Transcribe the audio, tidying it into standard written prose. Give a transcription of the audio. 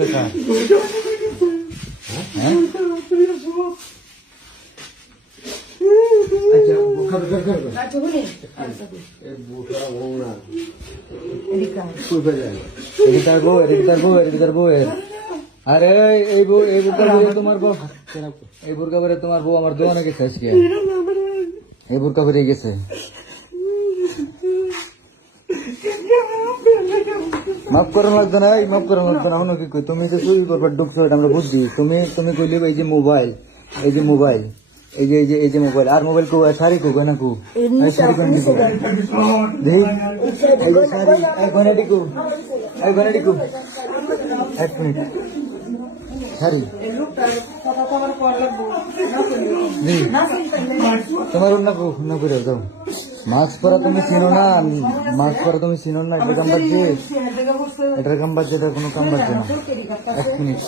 টাকা? হ্যাঁ আচ্ছা খাবে আচ্ছা বলি এই বুটা ও না এদিকে কই যায় এদিকে তার বউ এর। আরে এই বুকা বলে তোমার বউ, এই বুরকা বলে তোমার বউ আমার দোকানে গেছে আজকে, এই বুরকা বেরিয়ে গেছে। মাফ করা লাগবে না, এই মাফ করা লাগবে না। অন্য কি কই, তুমি যে চুরি করবার ঢুকছো এটা আমরা বুঝছি। তুমি কইলে এই যে মোবাইল, এই যে মোবাইল, এই যে মোবাইল, আর মোবাইল কো শাড়ি কো গয়না কো, এই শাড়ি কোন দিকো দেই, এই যে শাড়ি, এই গয়না দিকো, এই গয়না দিকো। এক মিনিট, শাড়ি এই লোকটার কথা তো আমার কর লাগবো জি, না চিন্তা তোমার অন্য করে দাও। মাস্ক পরা তুমি চিনো না, মাস্ক পরা তুমি চিনো না, এটা কাম বাজছে, এটার কাম বাজছে, এটা কোনো কাম বাজছে না। এক মিনিট।